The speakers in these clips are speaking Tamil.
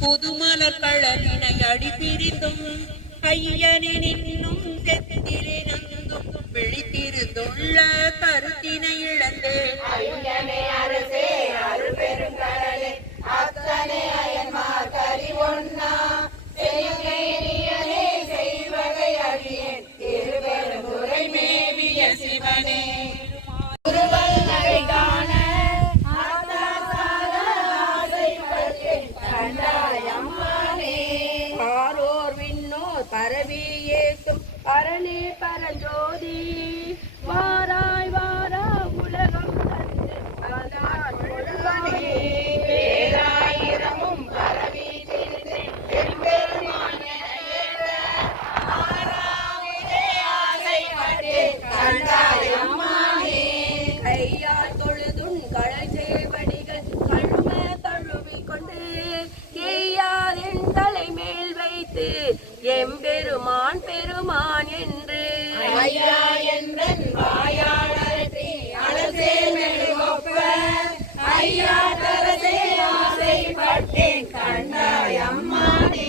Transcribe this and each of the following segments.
புதுமலர் கழலினை அடிப்பிரிந்தும் ஐயனின்னும் செத்திலே நந்தும் விழித்திருந்துள்ள கருத்தினை இழந்தேன். ஐயனே அரசே அருள்பெருங்கடலே அத்தனை அயன்மார் கரிவொன்னா செய்யுகையனே செய்வகை அறியேன் திருப்பெருந்துறை மேவிய சிவனே. குருவல் நகை காண பரவி ஏத்தும் பரணே பரஞ்சோதி வாராய் வாரா உலகம் தந்து பேராயிரமும் பரவி கையால் தொழுதுன் கடல் சேவடிகள் கழும தழுவி கொண்டு கேயால் என் தலை மேல் வைத்து எம்பெருமான் பெருமான் என்று ஐயா என்றன் வாயாளரே அலசே மெழுகொப்ப ஐயா தரசே ஆசைப்பட்டேன் கண்டாய் அம்மானே.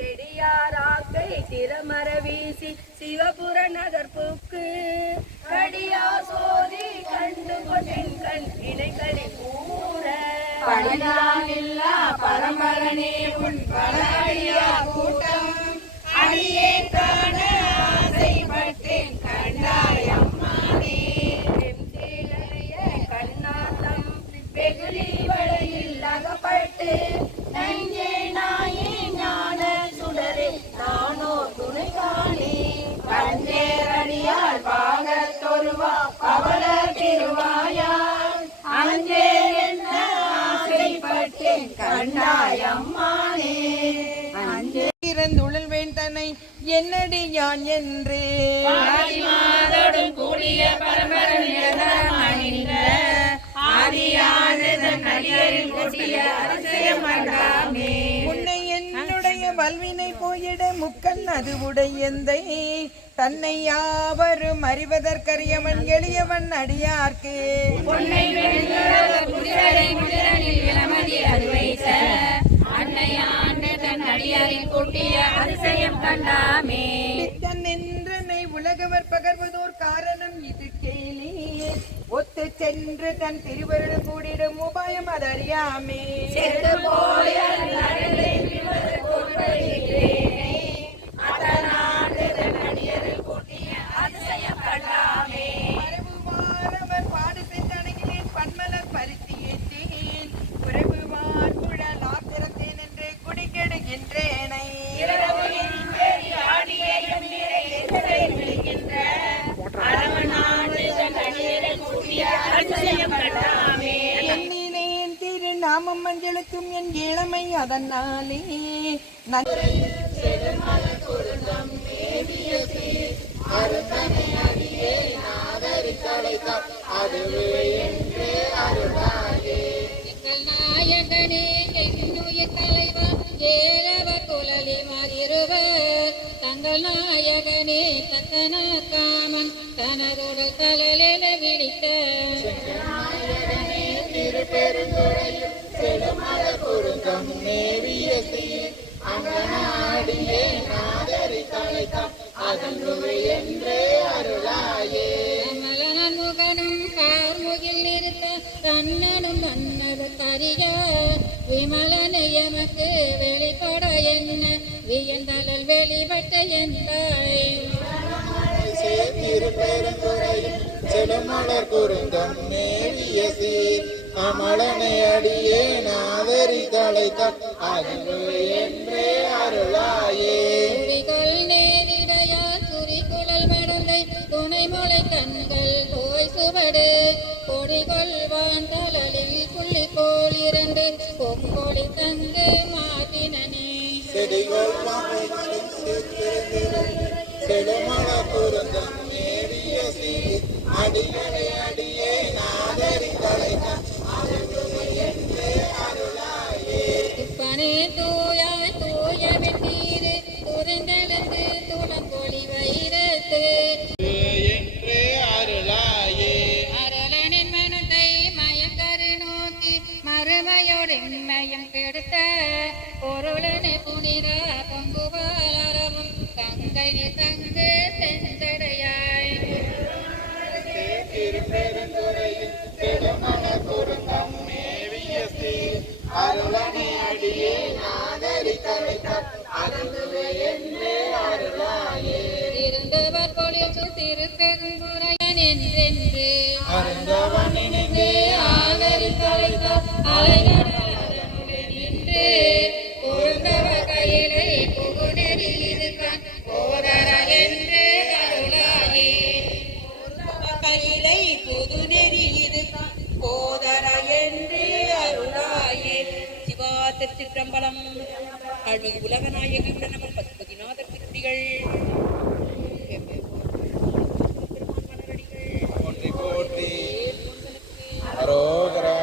செடியாராக்கை திறமர வீசி சிவபுர நகர்ப்புக்கு கடியா சோதி கண்டு கொண்டேன் கண் இணைகளை கூற பணிதானில்லா பரமரனே உன் பலடியா கூட்டம் அடியே காண ஆசைப்பட்டேன் கண்டாய் அம்மானே. எம்தேலைய கண்ணாத்தம் வெகுளி வளையில் அகப்பட்டு நஞ்சே நாயே ஞான சுடரே நானோ துணை காணே பஞ்சேரடியால் பாகத்தொருவா பவள திருவாயால் அஞ்சே என்ன ஆசைப்பட்டேன் கண்டாய் அம்மானே. இறந்துழல்வேன் தன்னை என்னடி யான் என்று மாதோடும் கூடிய உன்னை என்னுடைய வல்வினை போயிட முக்கன் அது உடையந்தை தன்னை யாவரும் அறிவதற்கரியவன் எளியவன் அடியார்க்கு என்றனை உலகவர் பகர்வதோர் காரணம் இது கேலி ஒத்து சென்று தன் திருவருள் கூடிடும் உபாயம் அதறியாமே. மரபுவாரவர் பாடு சென்றணைகிறேன் பன்மலர் பருத்தி ஏற்றேன் உறவுவார் குழல் ஆத்திரத்தேன் என்று குடிக்கெடுகின்றேனை நாமம் மஞ்சளுக்கும் என் இளமை அதனாலே நாயகனே என்னுயிர் தலைவர் ஏழவ குழலி மகிழ்வர் தங்கள் நாயகனே தத்தன காமன் தனதோடு கலலில விழித்த திருப்பெருந்துறையும் செழுமல பொருந்தம் மேவிய சீர் அங்கனாடியே நாதரி தலைத்தாம் அதன்றுவை என்றே அருளாயே. கமலனன் முகனும் கார்முகில் நிறுத்த கண்ணனும் மன்னது கரிய விமலனை எமக்கு வெளிப்பட என்ன வியந்தலல் வெளிப்பட்ட என்பாய் திருப்பெருந்துறையும் செழுமலர் பொருந்தம் மேவிய சீர் அமலனை அடியே நாதரி தலைத்தால் அதுவே என்றே அருளாயே. குறிகொள் நேரிடையா குறிக்குழல் மடந்தை துணை மொழை கண்கள் தோய் சுவடு கொடிகொள்வான் தலலில் புள்ளி போல் இரண்டு பொங்கொழி தந்து மாட்டினனே. செழுமல பொருந்தம் மேவிய சீர் அடியனை அடியே நாதரி தலைத்தால் துப்பனே தூயாய் தூய வெட்டீரு துறந்தெழுந்து துளம்பொழி வைரத்து என்றே அருளாயே. அரளனின் மனத்தை மயங்கரு நோக்கி மறுமையோடு மயம் கெடுத்த கோளனை புனித பொங்குபாலரமும் கங்கை தங்கு தென்தடையாய் திருப்பெருந்துறையில் செழுமலர் குறுந்தம் மேவிய சீர் அருளனை அடியே நாதரி தழைத்தார் அருந்துவே என்று அருளாயே இருந்தவர் பொழில் திருப்பெருந்துரையன் என்றென்று அருந்தவன் நினைந்தே ஆதரி தழைத்தார் அலைகடலே நின்று பொருந்தவ கையிலை புகுநெறி இதுதான் போதர என்று அருளாயே கையிலை பொது நெறி இதுதான் போதர என்று அருளாயே. சிவா திருச்சிற்றம்பலம். அருள்மிகு உலகநாயகன் நம பசுபதிநாதர் திருப்பதிகள். போற்றி போற்றி அரோகரா.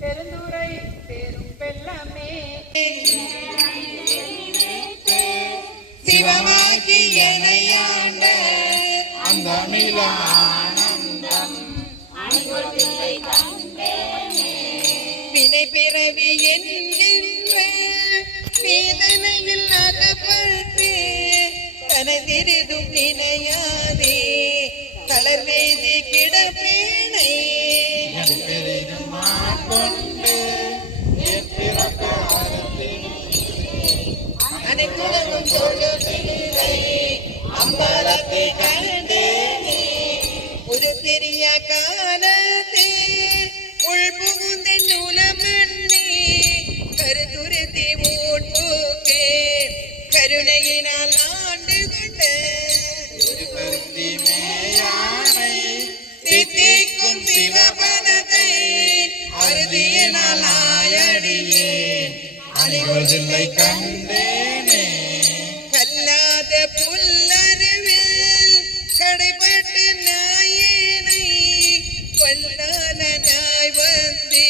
பெருந்துரை பெரும் வெள்ளமே சிவமாக்கி எனையாண்ட அந்த ஆனந்தம் வினை பிறவி என்கின்ற வேதனையில் அகப்பட்டு தனதிரிதும் நினையாதே கலர் வேதி கிடப்பேனை பெரிதும் ஆட்கொண்டு என் பிறப்பு அனைத்துலகும் சொல்லுகிறை அம்பலத்தை கண்டேனே ஒரு தெரிய காலத்தே உள் புகுந்தன் உலமண்ணே கருத்துருத்தி ஊட்போக்கே கருணையினால் ஆண்டு கொண்ட ஒரு கருத்தி மேயானை தித்திக்கும் சிவபதத்தை அறுதியினால் ஆயடியே அணிவதில்லை கண்டேனே கல்லாத புல்லருவில் கடைப்பட்டு நாயேனை கொல்லான நாய் வந்தே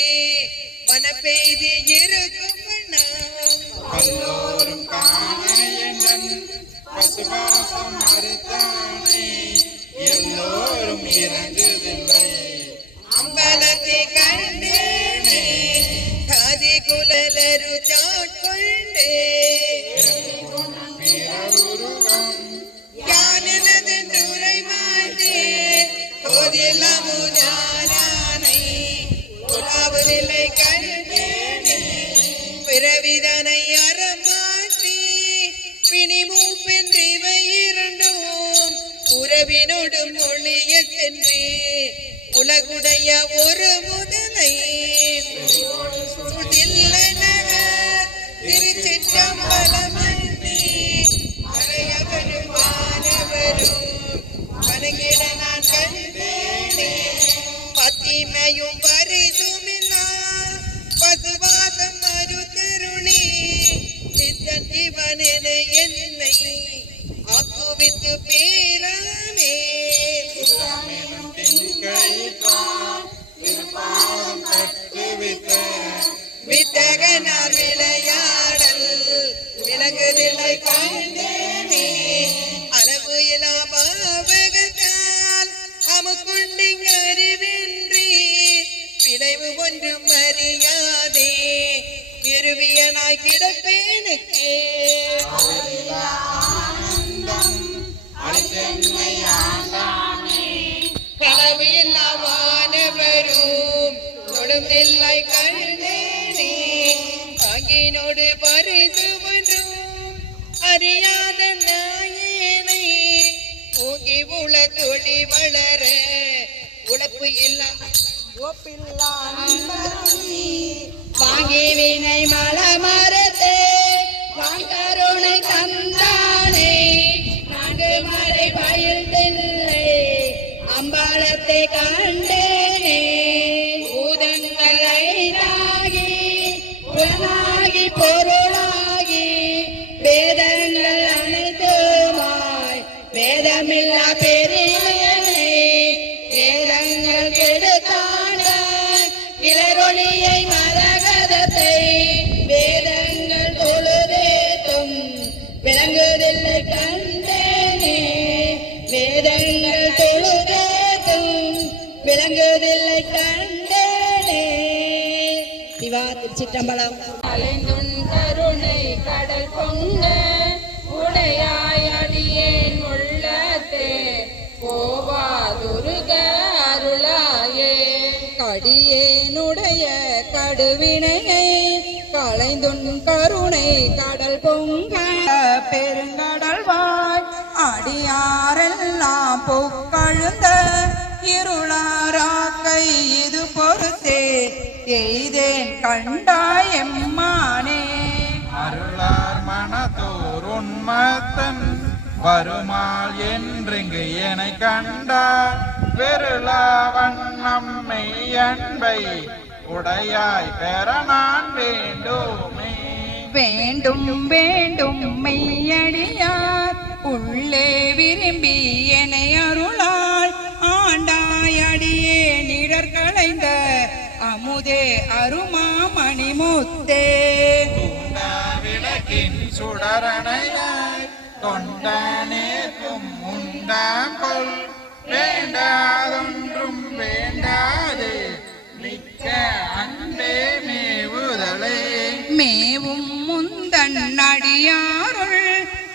வனப்பெய்தி இருக்கும் எல்லோரும் காண எண்ணன் பசுவாசம் மறுத்தானே எல்லோரும் இறங்குதில்லை அம்பலத்தை கண்டேனே காதி குலலரு சாட்கொண்டே பிறருருகம் யானது நுரை மாய்ந்தே போதில்லமுதானை உலாவதில்லை கண்டேனே பிறவிதனை அறமாற்றி பிணிமூப்பின் இவை இரண்டும் உறவினோடும் ஒளிய சென்று உலகுடைய ஒரு முதலை திருச்சிற்றம்பலமன்றி அறையவரும் மாணவரும் வணங்கிட நான் கண்டேனே பத்திமையும் பரிசுமில்லா பசுவாசம் மறுத்தருணி சித்தன் இவனென என்னை ஆக்குவித்து பேராமே திருப்பாதம் கட்டுவித்த வித்தகனார் விளையாடல் விலங்குதில்லை கண்டே அளவு இலா பாவகத்தால் அமுக்குண்டிங் அறிவின்றி விளைவு ஒன்றும் அறியாதே விருவியனாய் கிடப்பேனுக்கே களவு இல்லா வானவரும் தொழுமில்லை கண்டேனே அங்கினோடு பரிது ஒன்றும் அறியாத நாயேனை ஓங்கி உள தொழி வளர உழப்பு இல்லா வாங்கி வினை மலமரத்தே வாங்கருணை தந்தானே நான்கு மலை பயில் தில்லை அம்பாளத்தை கண்டேனே பூதங்களை நாகி புலனாகி பொருளாகி வேதங்கள் அனைத்துமாய் வேதமில்லா பெரியனை வேதங்கள் கெடுத்தான இளரொளியை மரகதத்தை வேதங்கள் தொழுதேத்தும் விளங்குதில்லை கண்டேனே வேதங்கள் தொழுதேத்தும் விளங்குதில்லை கண்டேனே. சிவா திருச்சிற்றம்பலம். அலைந்துன் கருணை கடல் பொங்க உடையாய் அடியேன் உள்ளத்தே போவாதுருக அருளாயே கடியேனுடைய கடுவினையை களைந்துன் கருணை கடல் பொங்க பெருங்கடல் வாய் அடியாரெல்லாம் பொக்கழுந்த இருளாராக்கை இது பொறுத்தே எய்தேன் கண்டாய் எம்மானே அருளார் மனத்தோர் உண்மத்தன் வருமாள் என்றிங்கு என்னை கண்டார் வெருளா வண்ணம் மெய்யன்பை உடையாய் பெற நான் வேண்டுமே வேண்டும் வேண்டும் மெய்யடியார் உள்ளே விரும்பி என்னை அருளால் ஆண்டாயடியே நிழற் களைந்த அமுதே அருமாமணி முத்தே விளக்கின் சுடரணையாய் தொண்டனேற்கும் உண்டாம் கொள் வேண்டாதொன்றும் வேண்டாது மிக்க அன்பே மேவுதலே மேவும் முந்தன் அடியாருள்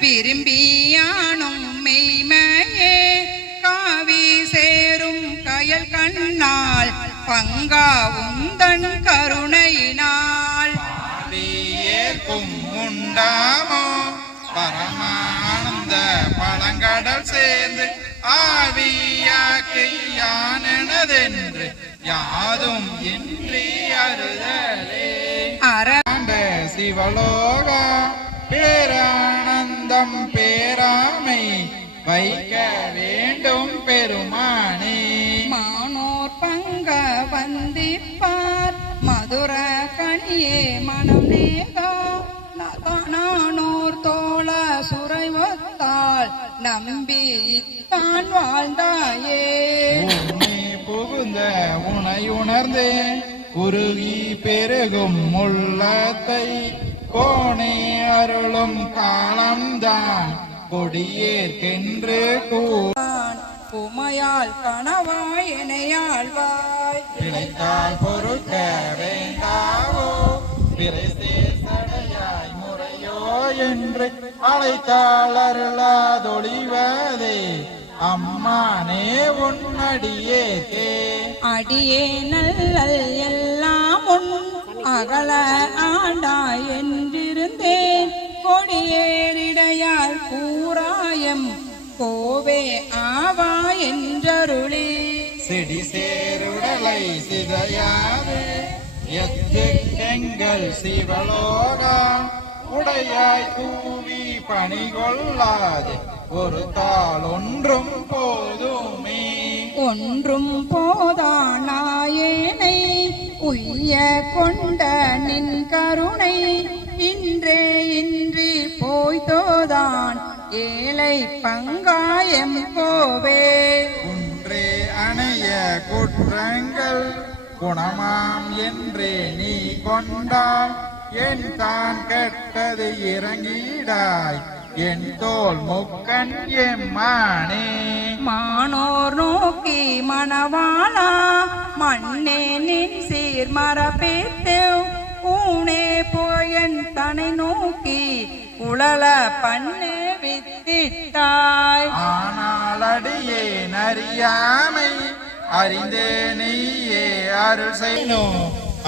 விரும்பியானும் மெய்மையே காவி சேரும் கயல் கண்ணால் பங்கா உந்தன் கருணையினால் ஏற்கும் உண்டாமோ பரமானந்த பழங்கடல் சேர்ந்து ஆவியாக்கையானதென்று யாதும் இன்றி அறுதலே அறந்த சிவலோக பேரானந்தம் பேராமை வைக்க வேண்டும் பெருமானே மானோர் பங்க வந்திப்பார் மதுர கனியே மனம் நேகா நானோர் தோள சுரைவத்தால் நம்பி இத்தான் வாழ்ந்தாயே உன்னை புகுந்த உனை உணர்ந்தே உருகி பெருகும் உள்ளத்தை கோணே அருளும் காலம்தான் கொடியேற்கென்று உமையால் கணவாய் எனையாழ்வாய் பிழைத்தால் பொறுக்க வேண்டாவோ பிரசேசடையாய் முறையோ என்று அழைத்தால் அருளாதொழிவதே அம்மானே உன்னடியேக்கே அடியே நல்லல் எல்லாம் உன் அகல ஆண்டாய் என்றிருந்தேன் கொடியேறிடையால் கூறாயம் கோவே ஆவா என்றருளி செடி சேருடலை சிதையாது எங்கள் சிவலோகா உடையாய் கூவி பணிகொள்ளாது ஒரு தாள் ஒன்றும் போதுமே ஒன்றும் போதானாயேனை உய்ய கொண்ட நின் கருணை இன்றே இன்றி போய்தோதான் ஏழை பங்காயம் கோவே குன்றே அணைய குற்றங்கள் குணமாம் என்றே நீ கொண்டாய் என் தான் கெட்டது இறங்கிடாய் என் தோல் முக்கன் எம்மானே மானோர் நோக்கி மணவாளா மண்ணே நின் சீர் மரபித்து ஊனே போயன் தனை நோக்கி உழல பண்ணே வித்திட்டாய். ஆனால் அடியே நறியாமை அறிந்தே நீயே அருள் செய்யணும்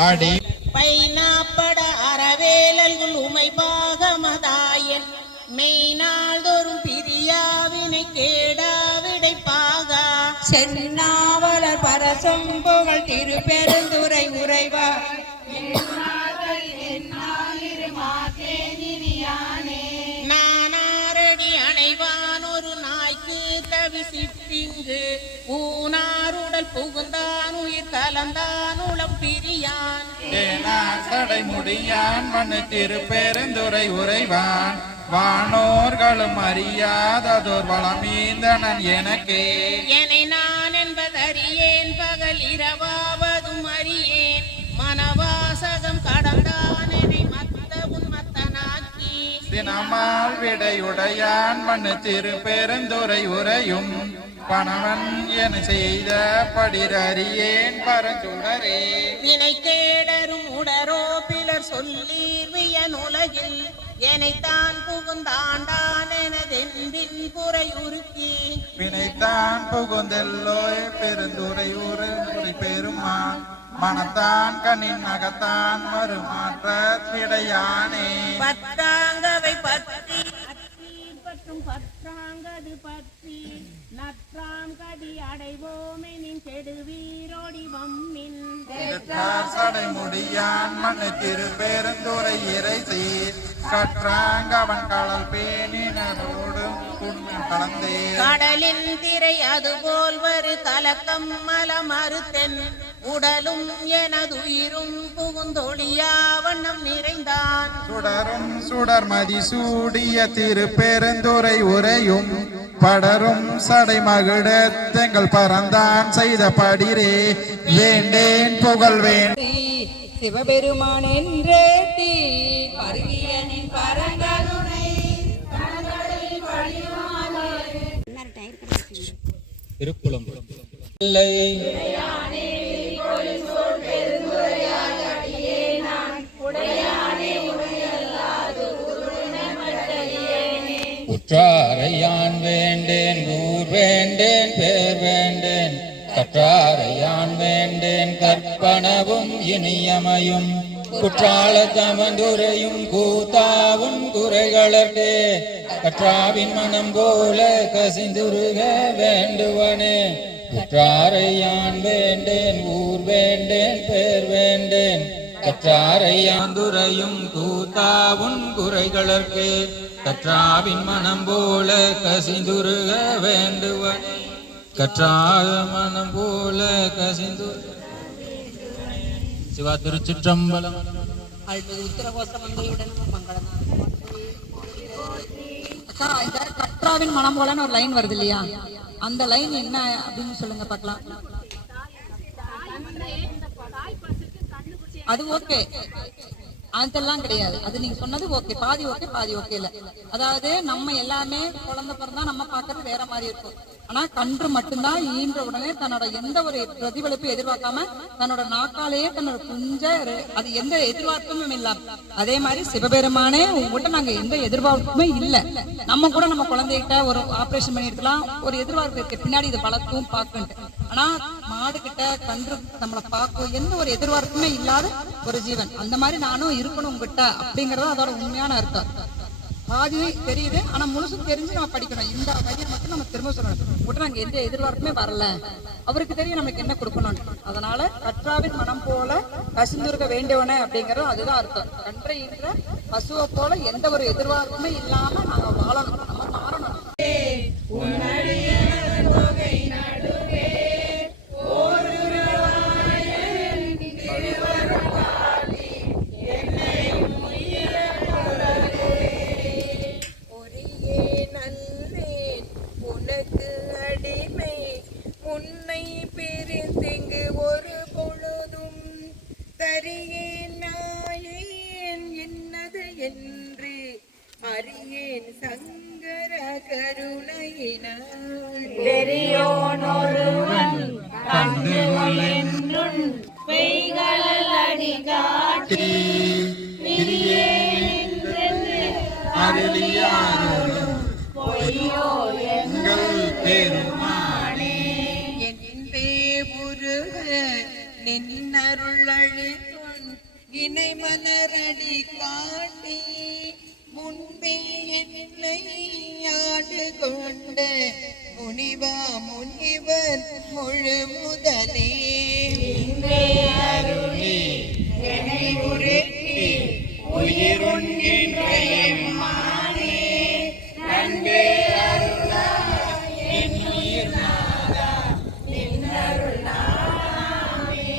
அடி பைனாப்பட அறவேலல்குள் உமை பாகமதாயன் மெய்நாள் தோறும் பிரியாவினை கேடாவிடை பாகா சென்னாவலர் பரசம் புகழ் திருப்பெருந்துறை உறைவா நானாரடி அணைவான் ஒரு நாய்க்கு தவிசித்திங்கு ஊனாருடல் புகுந்தான் உயிர் கலந்தான் உளம் பிரியான் சடை முடியான் மண்ணு திருப்பெருந்துறை உறைவான் வானோர்களும் அறியாததோர் வளமீந்தனன் எனக்கே என்னை நான் என்பதறியேன் பகல் இரவாவதும் அறியேன் மனவாசகம் கடந்தான் என்னை மத்தவும் மத்தனாக்கி தினமால் விடையுடையான் மண்ணு திருப்பெருந்துறை உறையும் பணவன் என செய்த படிரறியேன் பரஞ்சுடரே வினை கேடரும் உடரோ பிலர் சொல்லீர் வியன் உலகில் எனைத்தான் புகுந்தாண்டான் எனதென்பின் குறை உருக்கி வினைத்தான் புகுந்தெல்லோய் பெருந்துரை உரை பெருமான் மனத்தான் கண்ணின் நகத்தான் மறுமாற்ற விடையானே பத்தாங்கவை பற்றி பற்றும் பற்றாங்கது பற்றி நற்றாம் கதி அடைவோமெனின் கெடுவீரோடி வம்மின் சடை முடியான் மண்ணு திருப்பெருந்துறை இறை சீர் கற்றாங்கவன் கடல் பேணினரோடு கலந்தே கடலின் திரை அதுபோல் வரு கலக்கம் மலம் அறுத்தென் உடலும் எனதுயிரும் புகுந்தொழியா வண்ணம் நிறைந்தான் சுடரும் சுடர்மதி சூடிய திருப்பெருந்துறை உரையும் படரும் சடை மகிழத்தெங்கள் பறந்தான் செய்த படிரே வேண்டேன் புகழ்வேன் சிவபெருமான் என்றேத்தி பருகியனின் பரங்கருணை திருப்புலம்பு உற்றாரையான் வேண்டேன் ஊர் வேண்டேன் பேர் வேண்டேன் கற்றாரையான் வேண்டேன் கற்பனவும் இனியமையும் குற்றால தமந்துரையும் கூத்தாவும் குறைகளே கற்றாவின் மனம் போல கசிந்துருக வேண்டுவனே குற்றாரையான் வேண்டேன் ஊர் வேண்டேன் பேர் வேண்டேன் கற்றாரையான் துரையும் கூத்தாவும் குறைகளே கற்றாவின் மனம் போல கசிந்துருக வேண்டுவனே கற்றாய மனம் போல கசிந்து சிவா திருச்சிற்றம்பலம் அல்பது உத்தரகோச மங்கையுடன் அக்கா இந்த கற்றாவின் மனம் போலன்னு ஒரு லைன் வருது இல்லையா, அந்த லைன் என்ன அப்படின்னு சொல்லுங்க பார்க்கலாம். அது ஓகே, அதெல்லாம் கிடையாது. அது நீங்க சொன்னது ஓகே, பாதி ஓகே பாதி ஓகே இல்ல. அதாவது நம்ம எல்லாமே குழந்தை பிறந்தா நம்ம பாக்குறது வேற மாதிரி இருக்கும். ஆனா கன்று மட்டும்தான் ஈன்ற உடனே தன்னோட எந்த ஒரு பிரதிபலிப்பு எதிர்பார்க்காம தன்னோட நாக்காலேயே தன்னோட குஞ்ச அது எந்த எதிர்பார்ப்பும் இல்லாம, அதே மாதிரி சிவபெருமானே உங்ககிட்ட நாங்க எந்த எதிர்பார்ப்புமே இல்ல. நம்ம கூட நம்ம குழந்தைகிட்ட ஒரு ஆபரேஷன் பண்ணிருக்கலாம், ஒரு எதிர்பார்ப்பு இருக்கு பின்னாடி இது வளர்க்கும் பார்க்கன்ட்டு. ஆனா மாடு கிட்ட கன்று நம்மளை பார்க்கும் எந்த ஒரு எதிர்பார்ப்புமே இல்லாத ஒரு ஜீவன். அந்த மாதிரி நானும் இருக்கணும் உங்ககிட்ட அப்படிங்கறது அதோட உண்மையான அர்த்தம். பாதி தெரியுது, ஆனா முழுசும் தெரிஞ்சு நம்ம படிக்கணும். இந்த பையன் மட்டும் நம்ம திரும்ப சொல்லணும், உங்ககிட்ட நாங்க எந்த எதிர்பார்ப்புமே வரல, அவருக்கு தெரியும் நமக்கு என்ன கொடுக்கணும். அதனால கற்றாவின் மனம் போல கசிந்துருக்க வேண்டியவனே அப்படிங்கறது அதுதான் அர்த்தம். கன்றை ஈன்ற பசுவை போல எந்த ஒரு எதிர்பார்ப்புமே இல்லாம நாங்க வாழணும், நம்ம மாறணும். உன்னை பிரிந்திங்கு ஒரு பொழுதும் தரியேன் நாயேன் என்னது என்று அறியேன். கருணையினால் பெரியோனொருவன் கண்டுகொள் என்னும் பெய்களல் அடிகாட்டி அருளியாரும் பொய்யோ எங்கள் பெருமானே. என்பே உருக நின்னருளழித்துன் இணை மலரடி காட்டி முன்பே என்னை ஆடு கொண்ட முனிவா முனிவர் முழு முதலே அருளி என்னை உருக்கி உயிருண்கின்ற எம்மானே. அன்பே அருளாய் என் உயிர் நாதா நின்னருள் நாமே.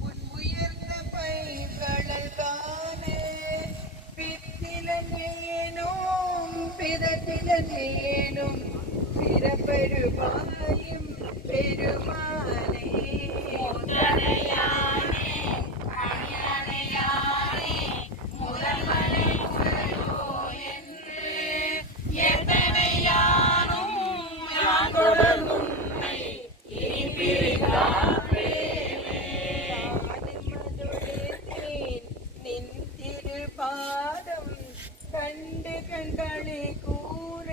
உன் உயர்ந்த பைகளல் காண பித்திலனேனும் பிறத்திலனேனும் பிறப்பெருமாயும் பெருமானே முதலையானே அணியணையானே முதல்வனை முதலோ என்று எத்தனையானும் யான் தொடர்ந்துன்னை இனி பிரிந்தாப்பேனே. நின் திருபாதம் கண்டு கண்களை கூற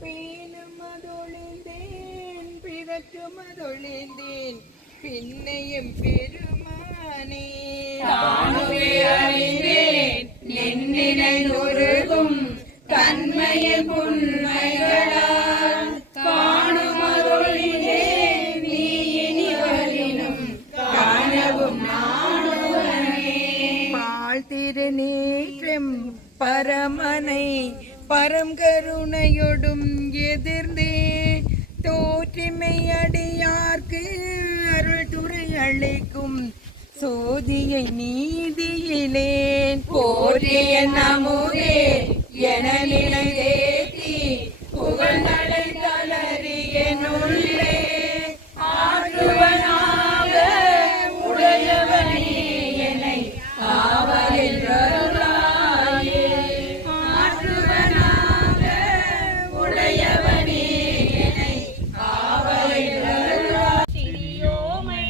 பீனும் அதொழிந்தேன் பிறக்கும் அதொழிந்தேன் பின்னையும் பெருமானே தானுவே அறிந்தேன் நின்னினை உருகும் தன்மையின் புன்மைகளால் காணுமதொழிந்தேன் நீ இனி வரினும் காணவும் நானுடனே. பால் திருநீற்றம் பரமனை பரங்கருணையொடும் எதிர்ந்தே தோற்றிமை அடியார்க்கு அருள் துறை அளிக்கும் சோதியை நீதியிலேன் போற்றிய நமுதே என நிலைதேத்தி புகழ்நடை தளறி என்னுள்ளே ஆற்றுவனாக உடையவனே என்னை ஆவலில் அருளாயே. ஆற்றுவனாக உடையவனே என்னை ஆவலில் அருளாயே. சிறியோமை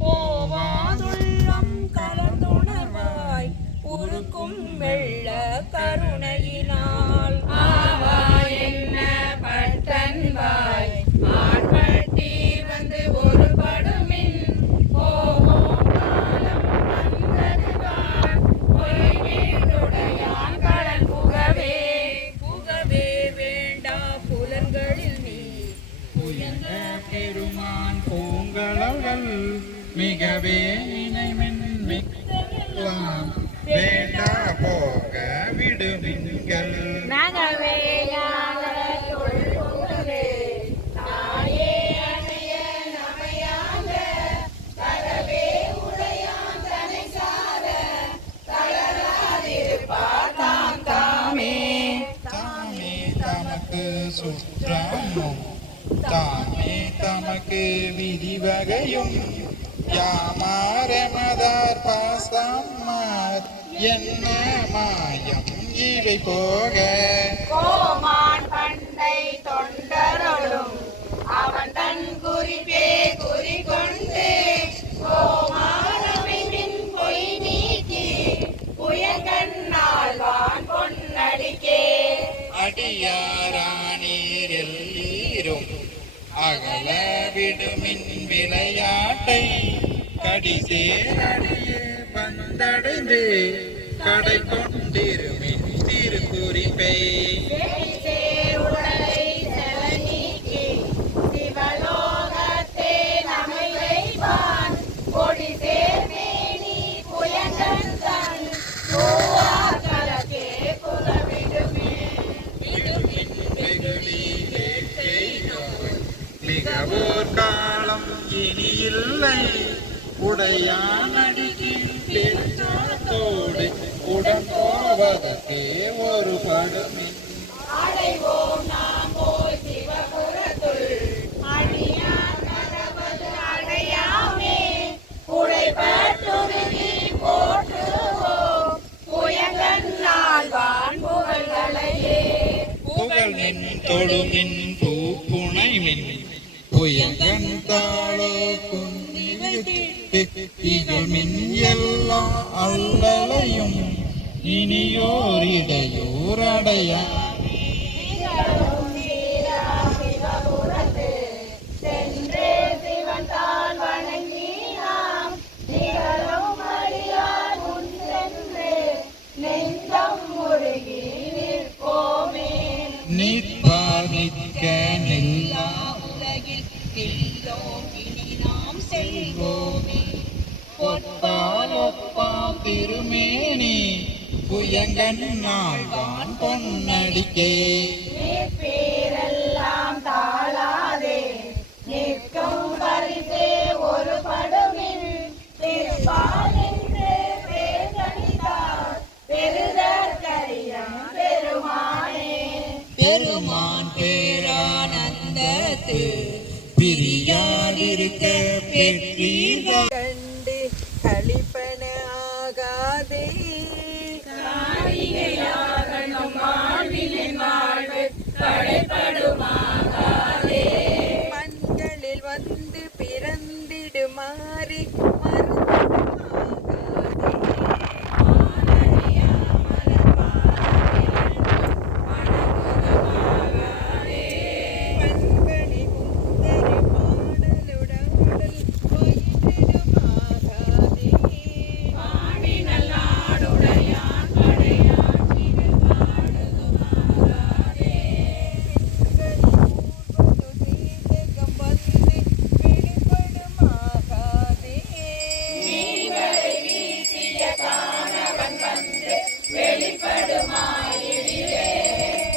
போவாதுள்ளம் கலந்துணர்வாய் உருக்கும் வெள்ள கருணையினால் ஆவா என்ன பட்டன்பாய் ஆண்பட்டி வந்து ஒரு படுமின் போவோம் காலம் வந்ததுவார் பொய் வீடுடையான் கடல் புகவே புகவே வேண்டா புலன்களில் நீ உயர்ந்த பெருமான் பூங்களவள் மிகவே இணைமென் மிக்கலாம் வேண்டா போக விடுமின்கள். நகவே தொழுகுதே நாயே அணைய நமையாக தரவே உடையான் தனை சார தளராதிருப்பார் தாம் தாமே. தாமே தமக்கு சுற்றமும் தாமே தமக்கு விதிவகையும் யாமாரமதார் பாசமார் என்ன மாயம் இவை போக கோமான் பண்டை தொண்டரொடும் அவன் தன் குறிப்பே குறிக்கொண்டு கோமானமின் பொய் நீக்கி புயங்கண்ணால் வான் பொன்னடிக்கே அடியாரானீர் எல்லீரும் அகல விடுமின் விளையாட்டை கடிசேரடியே வந்தடைந்து கடை கொண்டிருமின் திருக்குறிப்பை உடலை செல நீக்கி சிவலோகத்தே நமை வைப்பான் கொடி சேர்மேனி புயங்கன் தன் பூவாக்கலக்கே புலவிடுமே. மிகவோர் காலம் இனி இல்லை உடையான் அடிக்கில் பெற்றோடு உடன் போவதற்கே ஒரு படுமின் அடைவோம் நாம் போய் சிவபுரத்துள் அடியார் கரவது அடையாமே உடைபட்டுருகி போற்றுவோம் தொழுமின் பூப்புனைமின் புயங்கன் தாளோ குந்திட்டு இகழ்மின் எல்லா அல்லலையும் இனியோரிடையோரடையா சென்றே சிவன் தான் வணங்கி நாம் நிகழும் அடியார் முன் சென்று நெஞ்சம் முருகி நிற்போமே. நிற்பார் நிற்க நில்லா உலகில் எல்லோம் இனி நாம் செல்வோமே. பொற்பால் ஒப்பாம் திருமேனி புயங்கன் நாள்வான் பொன்னடிக்கே பேரெல்லாம் தாழாதே நிற்கும் பரிசே ஒரு படுமின் திருப்பால் என்று பேசணித்தார் பெருதற்கரியம் பெருமானே. பெருமான் பேரானந்தத்து பிரியாதிருக்க பெற்றீர்கள் கண்டு கழிப்பன ஆகாதே மண்களில் வந்து பிறந்திடுமாறு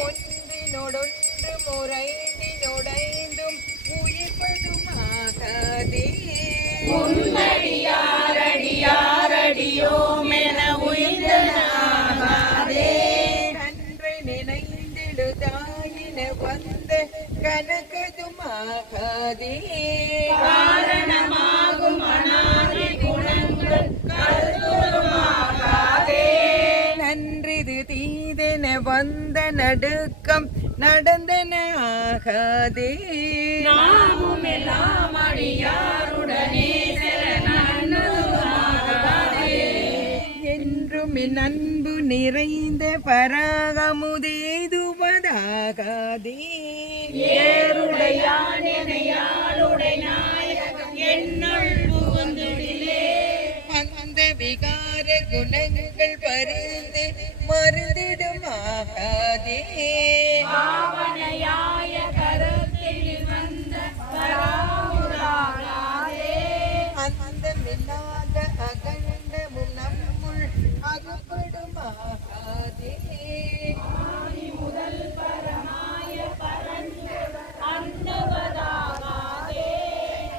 ஒன்றினோடொன்று முறைந்தினோடைந்தும் உயிர்ப்பதுமாகாதே உன்னடியாரடியாரடியோமென உயிர்ந்தனாகாதே. கன்றை நினைந்திடுதாயின வந்த கனகதுமாகாதே காரணமாகும் அனாதி குணங்கள் கருதுமாகாதே. நன்றிது தீதென வந்த நடுக்கம் நடந்தன ஆகாதே நாமும் எல்லாம் அடியாருடனே சரணாகாதே. என்றும் என் அன்பு நிறைந்த பராகமுதேதுவதாகாதே ஏருடையான் எனையாளுடை நாயகம் என்னுள் புகுந்திடிலே. அந்த விகார குணங்கள் பருந்து மருந்திடுமாகாதே பாவனையாய கருத்தில் வந்த பராமுராகாதே. அந்த மில்லாத அகண்டமும் நம்முள் அகப்படுமாகாதே முதல் பரமாய அன்னவதாகாதே.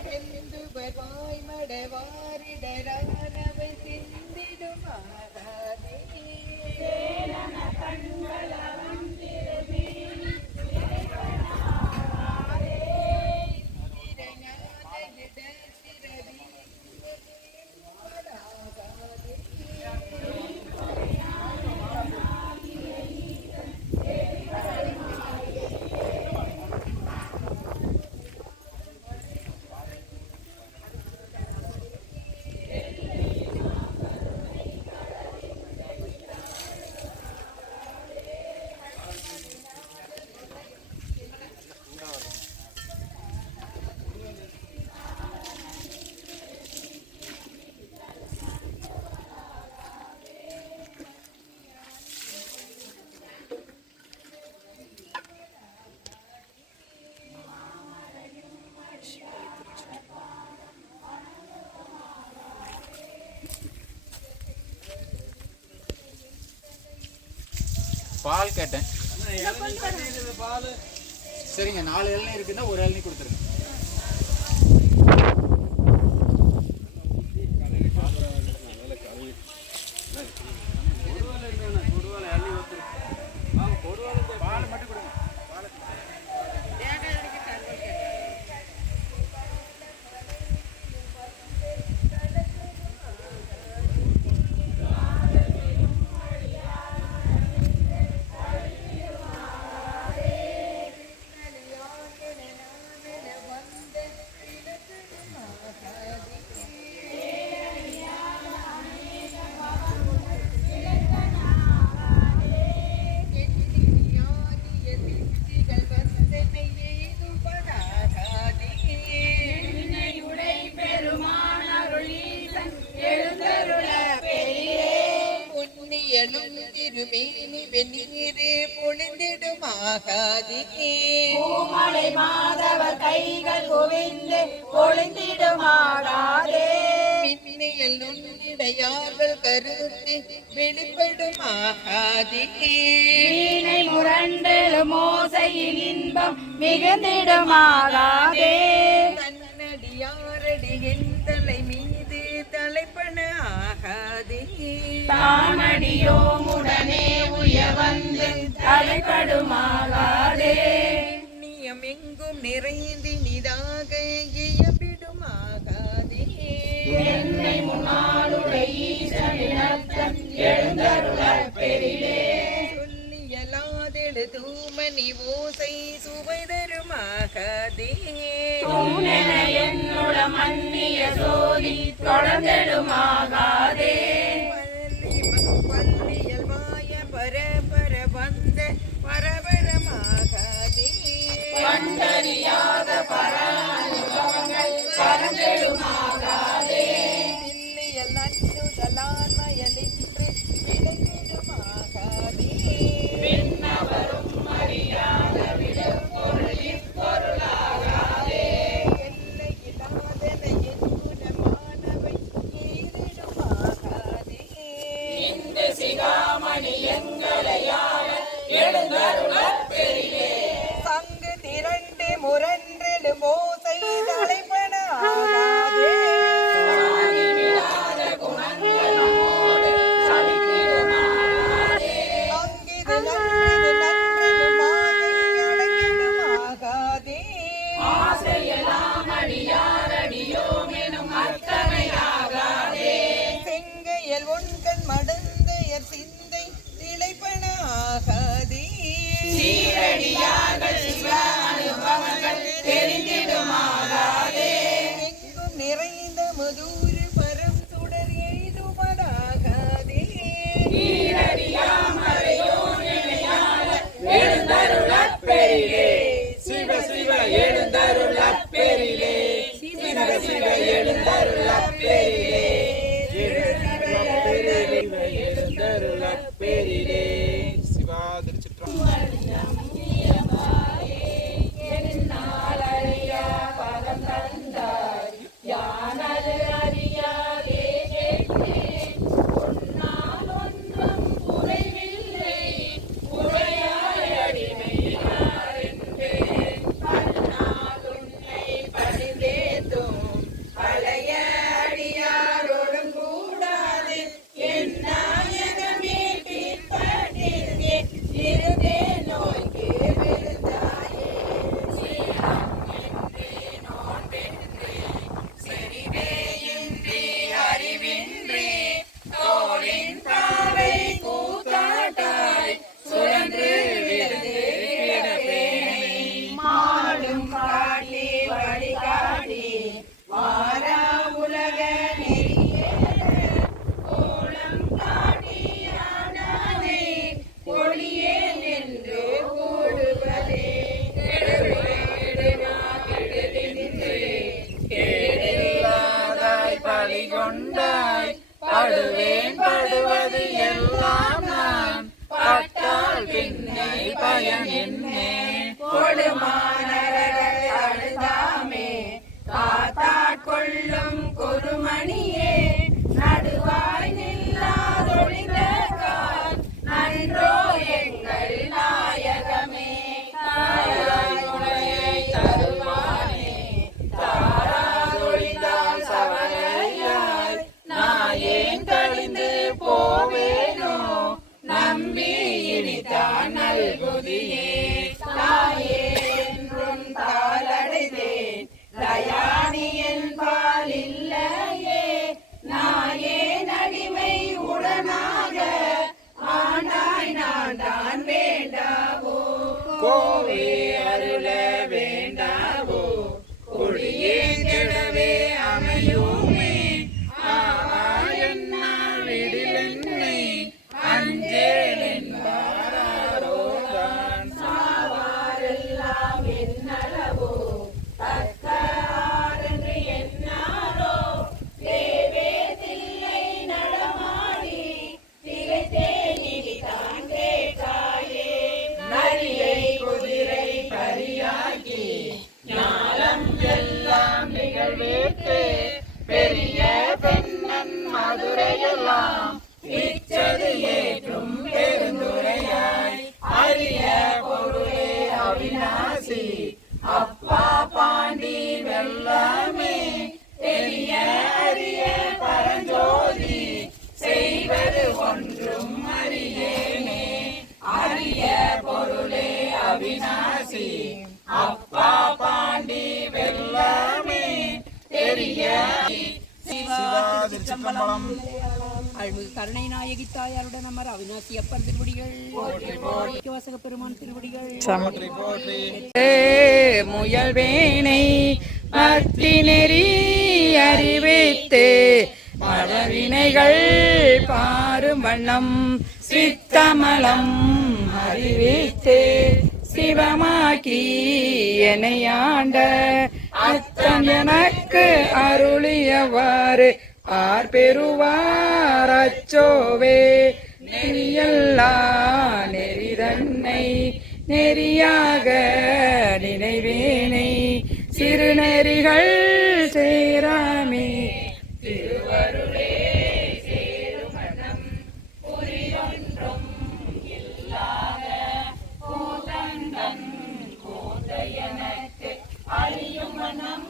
செந்துவர் வாய்மடவாரிடரானவை சிந்திடுமாகாதே சேலன கண்களவன் திருபிடி பால் கேட்டேன். சரிங்க, 4 இளநீ இருக்குன்னா ஒரு இளநீ கொடுத்துருங்க. பால் மட்டும் கொடுங்க. எழும் திருமேனி வெந்நீரு பொழிந்திடுமாகாதே பூமலை மாதவர் கைகள் குவிந்து பொழிந்திடுமாகாதே மின்னியல் நுண்ணிடையார்கள் கருத்து வெளிப்படுமாகாதே வீணை முரண்டெழும் ஓசையில் இன்பம் மிகுந்திடுமாகாதே தன்னடியாரடி என் தலை மீது தலைப்பன ஆகாதே தானடியோமுடனே உய வந்து தலைப்படுமாகாதே புண்ணியம் எங்கும் நிறைந்தினிதாக இயம்பிடுமாகாதே என்னை முன்னாளுடைய ஈசனினத்தன் எழுந்தருளப் பெரிலே சொல்லியலாதெழு தூமணி ஓசை சுவை தருமாகாதே தூணென என்னுட மன்னிய சோதி தொடர்ந்திடுமாகாதே பள்ளியல் வாய பரபர வந்த பரபரமாகாதே கண்டறியாத பரானுபவங்கள் பறந்திடுமாகாதே இல்லையல் நன்னுதலான்மயலின்று விளங்கிடுமாகாதே விண்ணவரும் அறியாத விடப்பொருள் இப்பொருளாகாதே எல்லையில்லாதன என் குணமானவை ஏறிடுமாகாதே இந்த சிகாமணி எங்களையாள எழுந்தருளப் பெரிலே சங்கு திரண்டு முரன்றெழு மோசை தலைப்பன ஆகாதே விடாத குணங்கள் நம்மோடு சலித்திடுமாகாதே அங்கிது நன்றிது நன்றெழு மாயை அடங்கிடுமாகாதே ஆசையெல்லாம் அடியாரடியோமெனும் அத்தனையாகாதே செங்கையல் ஒன்கண் மடந்தையர் சிந்தை திளைப்பன ஆகாதே சீரடியார்கள் சிவ அனுபவங்கள் தெரிந்திடுமாகாதே எங்கும் நிறைந்த மதுரு பரம் சுடர் எய்துவதாகாதே ஈரடியாமறையோ நிலையாள எழுந்தருளப் பெரிலே சிவ சிவ எழுந்தருளப் பெரிலே சிவ சிவ எழுந்தருளப் பெரிலே எழுந்தருளப் பெரிலே சிவா திருச்சிற்றம்பலம். என்னாலறியா பதம் தந்தாய் யானது அறியாதே கேட்டேன் உன்னால் ஒன்றும் குறைவில்லை உடையாய் அடிமையார் என்பேன் கண்ணால் உன்னை பணிந்தேத்தும் பழைய அடியாரோடும் கூடாது என் நாயகமே பிற்பட்டிருந்தே இருந்தே நோய்க்கு விழுந்தாயே சீரம் என்றே நோன்பென்றே செறிவே இன்றி அறிவின்றி தோளின் பாவை கூத்தாட்டாய் சுழன்று விழுந்து கிடப்பேனை மாடும் காட்டி வழிகாட்டி வாரா உலக நெறியே கோலம் காட்டியானதை ஒளியே நின்று கூடுவதே கெடுவா கெடுதி நின்று கேடில்லாதாய் பழி கொண்டாய் படுவேன் படுவது எல்லாம் நான் பட்டால் பின்னை பயன் என்னே கொடுமானர்கள் அழுதாமே காத்தாட்கொள்ளும் குருமணியே நடுவாய் நில்லாதொழிந்த கால் நன்றோ எங்கள் நாயகமே தாயாய் துணையை தருவானே தாராதொழிந்தால் சவலையாய் நாயேன் கழிந்து போவேனோ நம்பி இனிதான் நல்குதியே தாயே என்றும் தாளடைதேன் தயானி என்பால் இல்லையே நாயே நடிமை உடனாக ஆண்டாய் நான் தான் வேண்டாவோ கோவே அருள வேண்டாவோ கொடியே கெடவே அமையுமே ஆவா என்னால் விடிலென்னை அஞ்சேன் என்பாரோதான் திருச்சிற்றம்பலம். அருள்மிகு கருணை நாயகி தாயாருடன் அமர் அவிநாசி அப்பர் திருவடிகள், வாசக பெருமான் திருவடிகள். முயல்வேனை பக்தி நெறி அறிவித்து மழவினைகள் பாரும் வண்ணம் சித்தமலம் அறிவித்து சிவமாக்கி என்னையாண்ட அத்தன் எனக்கு அருளியவாறு ஆர்பெறுவார் அச்சோவே. நெறியல்லா நெறிதன்னை நெறியாக நினைவேனை சிறுநெறிகள் சேராமே திருவருளே சேரும் மனம் புரியொன்றும் இல்லாத கூதந்தன் கூதையனக்கு அழியும் மனம்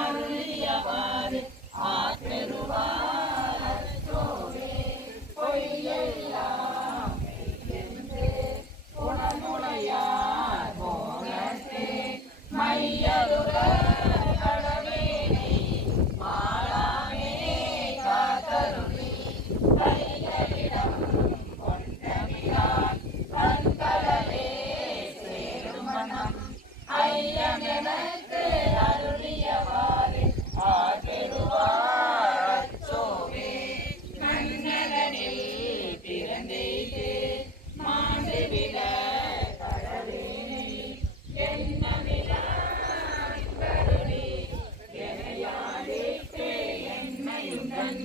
அருளியவாறு ஆற்றருவார் அச்சோவே. பொய்யெல்லாம் என்று உணமுளையார் போனே மையருக கடவேனை மாலாமே காத்தருளி கைகளிடம் கொண்டமிழார் கண்களவே சேரும் மனம் ஐயமெனக்கு அருளியவாறு ஆர்பெறுவார் அச்சோவே. மன்னதனில் பிறந்தெய்து மாண்டு விழ கடவேனை என்னமிழ கருளி எனையாடித்து என்னையுடன்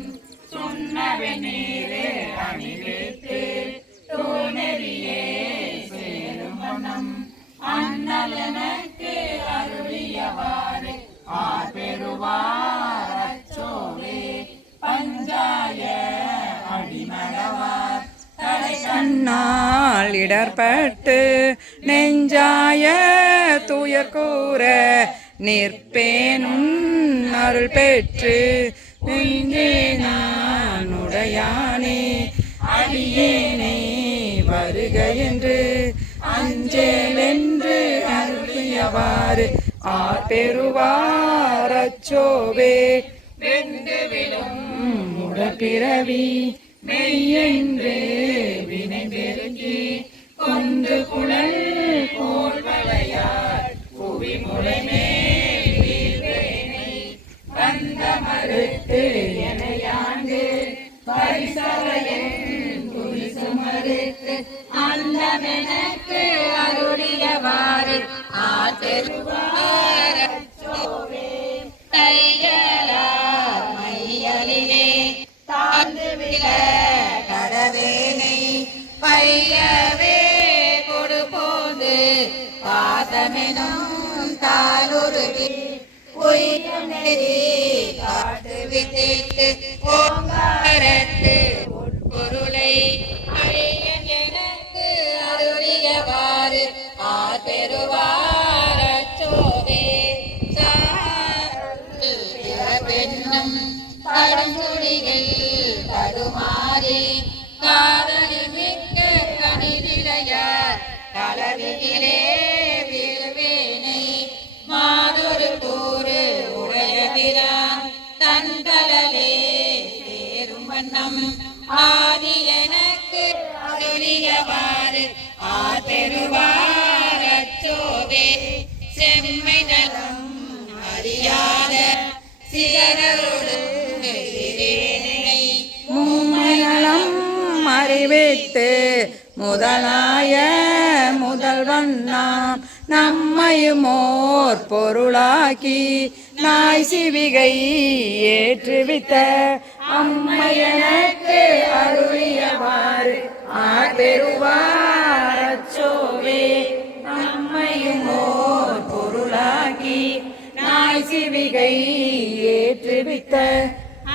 சொன்னவனீரே அணிவித்து தூணெறியே சேரும் மனம் அண்ணலனுக்கு அருளியவாறு ஆர்பெறுவார் அச்சோவே. பஞ்சாய அடிமடவார் தலை கண்ணால் இடர்பட்டு நெஞ்சாய துயர் கூற நிற்பேனும் அருள் பெற்று நெஞ்சே நான் உடையானே அடியேனே வருக என்று அஞ்சேலென்று அருளியவாறு ஆர்பெறுவார் அச்சோவே. வெந்து விழும் முடப்பிறவி மெய்யென்று வினை பெருகி கொண்டு குழல் கோள்வளையார் புவி முளைமேல் வீழ்வேனை வந்த மறுத்து எனையாண்டு பரிசலையன் துரிசு மறுத்து அந்தமெனக்கு அருளியவாறு ஆற்றருவார் அச்சோவே. தையலார் மையலிலே தாழ்ந்து விழ கடவேனை பையவே கொடுபோது பாதமெனும் தாளுருவி பொய்யம் நெறி காட்டு வித்திட்டு ஓங்காரத்து உட்பொருளை அறியன் எனக்கு அருளியவாறு ஆர்பெறுவார் அச்சோவே. பெண்ணும் கடம்புடிகள் தடுமாறி காதலி மிக்க கணிதிலையார் கலவியிலே வீழ்வேனை மாதொரு கூறு உடையதிரான் தந்தலே சேரும் வண்ணம் ஆதி எனக்கு அருளியவாறு ஆர்பெறுவார் அச்சோவே. செம்மை நலம் அறியாத சிகரோடு மும்மைநலம் அறிவித்து முதலாய முதல்வண்ணாம் நம்மையுமோர் பொருளாக்கி நாய் சிவிகை ஏற்றுவித்த அம்மையனுக்கு அருளியவாறு ஆர்பெறுவார் அச்சோவே. நம்மையுமோர் பொருளாக்கி நாய் சிவிகை ஏற்றுவித்த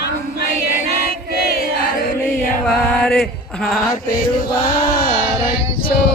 அம்மையனுக்கு அருளியவாறு ஆர்பெறுவார் அச்சோவே.